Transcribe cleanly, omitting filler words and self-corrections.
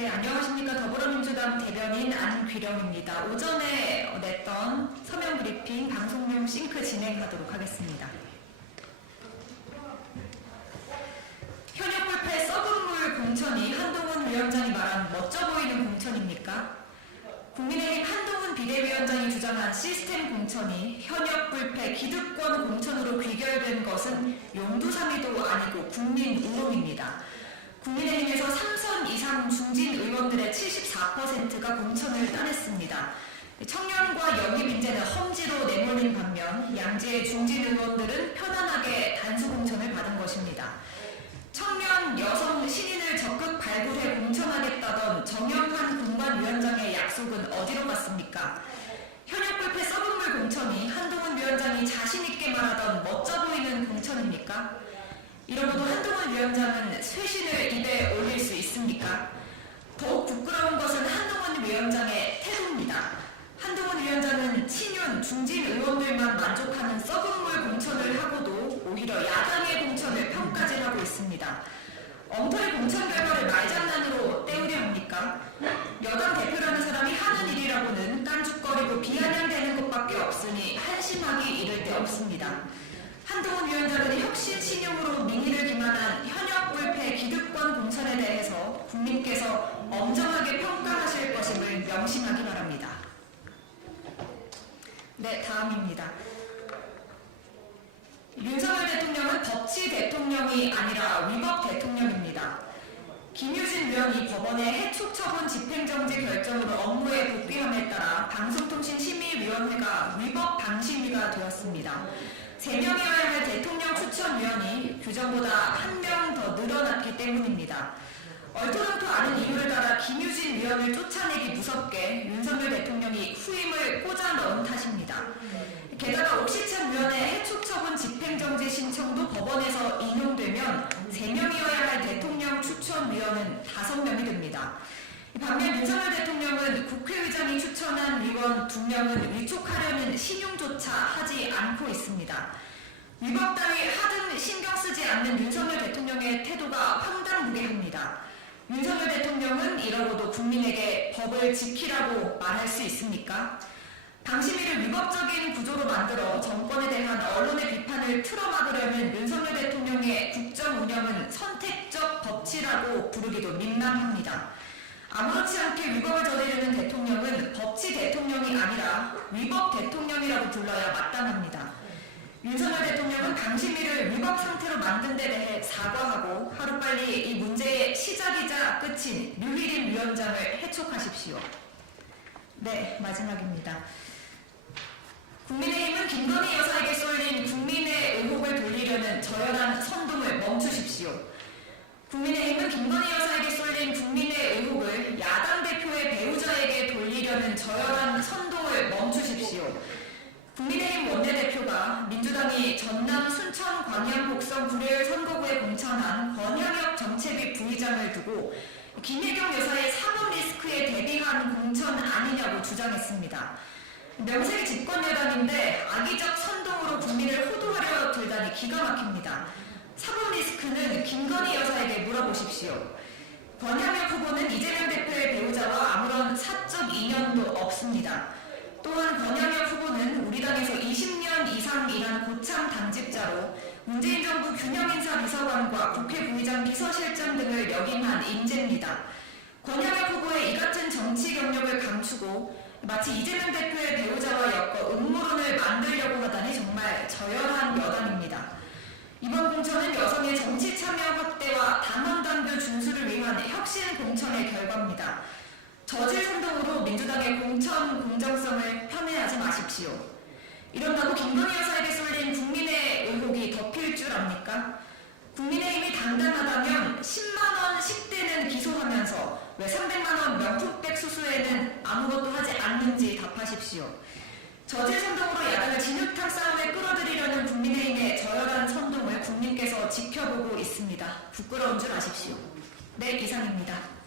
네, 안녕하십니까. 더불어민주당 대변인 안귀령입니다. 오전에 냈던 서면 브리핑 방송용 싱크 진행하도록 하겠습니다. 현역 불패 썩은 물 공천이 한동훈 위원장이 말한 멋져 보이는 공천입니까? 국민의힘 한동훈 비대위원장이 주장한 시스템 공천이 현역 불패 기득권 공천으로 귀결된 것은 용두사미도 아니고 국민 우롱입니다. 국민의힘에서 3선 이상 중진 의원들의 74%가 공천을 따냈습니다. 청년과 영입 인재는 험지로 내몰린 반면 양지의 중진 의원들은 편안하게 단수 공천을 받은 것입니다. 청년, 여성, 신인을 적극 발굴해 공천하겠다던 정영한 공관위원장의 약속은 어디로 갔습니까? 현역 불패 썩은 물 공천이 한동훈 위원장이 자신있게 말하던 멋져 보이는 공천입니까? 이러고도 한동훈 위원장은 쇄신을 입에 올릴 수 있습니까? 더욱 부끄러운 것은 한동훈 위원장의 태도입니다. 한동훈 위원장은 친윤, 중진 의원들만 만족하는 썩은 물 공천을 하고도 오히려 야당의 공천을 평가질하고 있습니다. 엉터리 공천 결과를 말장난으로 때우려 합니까? 여당 대표라는 사람이 하는 일이라고는 깐죽거리고 비아냥대는 것밖에 없으니 한심하기 이를 데 없습니다. 한동훈 위원장은 혁신 신용으로 민의를 기만한 현역 불패 기득권 공천에 대해서 국민께서 엄정하게 평가하실 것임을 명심하기 바랍니다. 네, 다음입니다. 윤석열 대통령은 법치 대통령이 아니라 위법 대통령입니다. 김유진 위원이 법원의 해촉 처분 집행정지 결정으로 업무에 복귀함에 따라 방송통신심의위원회가 위법 방심위가 되었습니다. 3명이어야 할 대통령 추천위원이 규정보다 1명 더 늘어났기 때문입니다. 얼토당토 않은 이유를 따라 김유진 위원을 쫓아내기 무섭게 윤석열 대통령이 후임을 꽂아 넣은 탓입니다. 게다가 옥시찬 위원의 해촉 처분 집행정지 신청도 법원에서 인용되면 3명이어야 할 대통령 추천위원은 5명이 됩니다. 반면 윤석열 대통령은 국회의장이 추천한 위원 2명은 위촉하려는 신용조차 하지 않고 있습니다. 위법 따위 하등 신경 쓰지 않는 윤석열 대통령의 태도가 황당무계합니다. 윤석열 대통령은 이러고도 국민에게 법을 지키라고 말할 수 있습니까? 방심위를 위법적인 구조로 만들어 정권에 대한 언론의 비판을 틀어막으려는 윤석열 대통령의 국정 운영은 선택적 법치라고 부르기도 민망합니다. 아무렇지 않게 위법을 저지르는 대통령은 법치 대통령이 아니라 위법 대통령이라고 불러야 마땅합니다. 윤석열 대통령은 방심위를 위법 상태로 만든 데 대해 사과하고 하루빨리 이 문제의 시작이자 끝인 류희림 위원장을 해촉하십시오. 네, 마지막입니다. 국민의힘은 김건희 여사에게 쏠린 국민의 의혹을 돌리려는 저열한 선동을 멈추십시오. 국민의힘은 김건희 여사에게 쏠린 국민의 의혹을 야당 대표의 배우자에게 돌리려는 저열한 선동을 멈추십시오. 국민의힘 원내대표가 민주당이 전남 순천 광양 곡성 구례을 선거구에 공천한 권영혁 정책위 부의장을 두고 김혜경 여사의 사법 리스크에 대비한 공천 아니냐고 주장했습니다. 명색이 집권여당인데 악의적 선동으로 국민을 호도하려 들다니 기가 막힙니다. 사법 리스크는 김건희 여사에게 물어보십시오. 권영혁 후보는 이재명 대표의 배우자와 아무런 사적 인연도 없습니다. 또한 권영혁 후보는 우리 당에서 20년 이상 일한 고참 당직자로 문재인 정부 균형인사 비서관과 국회 부의장 비서실장 등을 역임한 인재입니다. 권영혁 후보의 이 같은 정치 경력을 감추고 마치 이재명 대표의 배우자와 엮어 음모론을 만들려고 하다니 정말 저열한 여당입니다. 이번 공천은 여성의 정치 참여 확대와 당원 당규 준수를 위한 혁신 공천의 결과입니다. 저질 선동으로 민주당의 공천 공정성을 폄훼하지 마십시오. 이런다고 김건희 여사에게 쏠린 국민의 의혹이 덮일 줄 압니까? 국민의힘이 당당하다면 10만원 10대는 기소하면서 왜 300만원 명품백 수수에는 아무것도 하지 않는지 답하십시오. 저질 선동으로 야당을 진흙탕 싸움에 끌어들이려는 국민의힘의 저열한 선동을 국민께서 지켜보고 있습니다. 부끄러운 줄 아십시오. 네, 이상입니다.